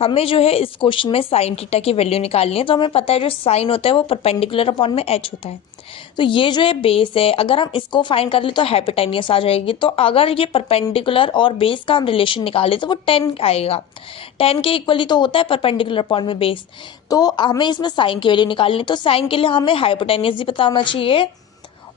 हमें जो है इस क्वेश्चन में साइन थीटा की वैल्यू निकालनी है। तो हमें पता है जो साइन होता है वो परपेंडिकुलर अपॉन में एच होता है। तो ये जो है बेस है, अगर हम इसको फाइंड कर ले तो हाइपोटेन्यूस आ जाएगी। तो अगर ये परपेंडिकुलर और बेस का हम रिलेशन निकाले तो वो 10 आएगा। 10 के इक्वली तो होता है परपेंडिकुलर अपॉन में बेस। तो हमें इसमें साइन की वैल्यू निकालनी है। तो साइन के लिए हमें हाइपोटेन्यूस भी पता होना चाहिए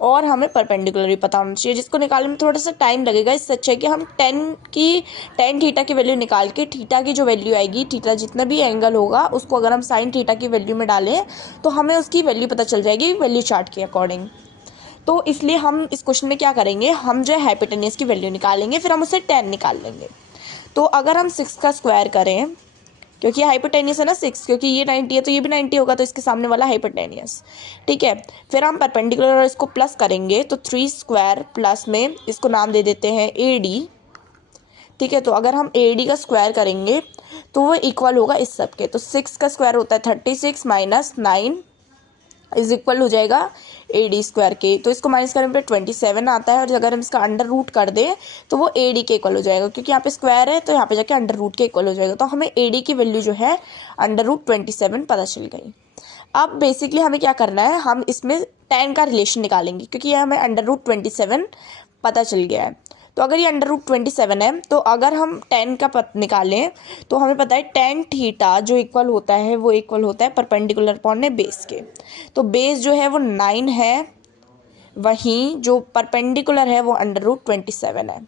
और हमें परपेंडिकुलर भी पता होना चाहिए, जिसको निकालने में थोड़ा सा टाइम लगेगा। इससे अच्छा है कि हम टेन थीटा की वैल्यू निकाल के थीटा की जो वैल्यू आएगी, थीटा जितना भी एंगल होगा उसको अगर हम साइन थीटा की वैल्यू में डालें तो हमें उसकी वैल्यू पता चल जाएगी वैल्यू चार्ट के अकॉर्डिंग। तो इसलिए हम इस क्वेश्चन में क्या करेंगे, हम जो है हाइपोटेन्यूस की वैल्यू निकालेंगे, फिर हम उससे 10 निकाल लेंगे। तो अगर हम 6 का स्क्वायर करें, क्योंकि हाइपोटेन्यूस है ना 6, क्योंकि ये 90 है तो ये भी 90 होगा, तो इसके सामने वाला हाइपोटेन्यूस। ठीक है, फिर हम परपेंडिकुलर और इसको प्लस करेंगे तो 3 स्क्वायर प्लस में इसको नाम दे देते हैं AD। ठीक है, तो अगर हम AD का स्क्वायर करेंगे तो वो इक्वल होगा इस सब के। तो 6 का स्क्वायर होता है 36 माइनस 9 इज इक्वल हो जाएगा AD स्क्वायर के। तो इसको माइनस करने पर 27 आता है, और अगर हम इसका अंडर रूट कर दें तो वो AD के इक्वल हो जाएगा, क्योंकि यहाँ पे स्क्वायर है तो यहाँ पे जाके अंडर रूट के इक्वल हो जाएगा। तो हमें AD की वैल्यू जो है अंडर रूट 27 पता चल गई। अब बेसिकली हमें क्या करना है, हम इसमें 10 का रिलेशन निकालेंगे, क्योंकि ये हमें अंडर रूट 27 पता चल गया है। तो अगर ये अंडर रूट 27 है तो अगर हम 10 का निकालें तो हमें पता है tan थीटा जो इक्वल होता है वो इक्वल होता है परपेंडिकुलर अपॉन में बेस के। तो बेस जो है वो 9 है, वहीं जो परपेंडिकुलर है वो अंडर रूट 27 है।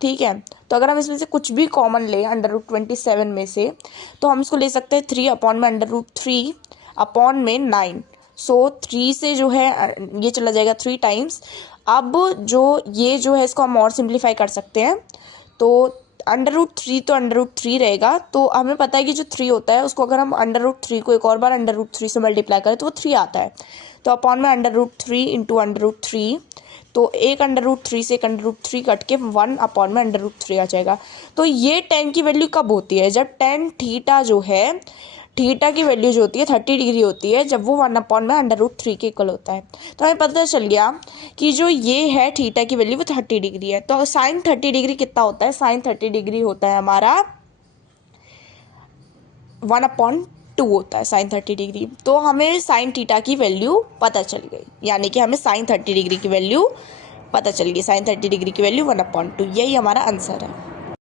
ठीक है, तो अगर हम इसमें से कुछ भी कॉमन लें अंडर रूट 27 में से, तो हम इसको ले सकते हैं 3 अपॉन में अंडर रूट 3 अपॉन में 9। सो 3 से जो है ये चला जाएगा 3 टाइम्स। अब जो ये जो है इसको हम और सिंप्लीफाई कर सकते हैं। तो अंडर रूट 3 तो अंडर रूट 3 रहेगा। तो हमें पता है कि जो 3 होता है उसको अगर हम अंडर रूट 3 को एक और बार अंडर रूट 3 से मल्टीप्लाई करें तो वो 3 आता है। तो अपॉन में under root 3 into under root 3, तो एक अंडर रूट 3 से एक अंडर रूट 3 कट के 1 अपॉन में अंडर रूट 3 आ जाएगा। तो ये 10 की वैल्यू कब होती है, जब tan थीटा जो है, थीटा की वैल्यू जो होती है 30 डिग्री होती है, जब वो 1 अपॉन में अंडर रूट 3 के इक्वल होता है। तो हमें पता चल गया कि जो ये है थीटा की वैल्यू वो 30 डिग्री है। तो साइन 30 डिग्री कितना होता है, साइन 30 डिग्री होता है हमारा 1/2 होता है साइन 30 डिग्री। तो हमें साइन थीटा की वैल्यू पता चल गई, यानी कि हमें साइन 30 डिग्री की वैल्यू पता चल गई। साइन 30 डिग्री की वैल्यू 1/2, यही हमारा आंसर है।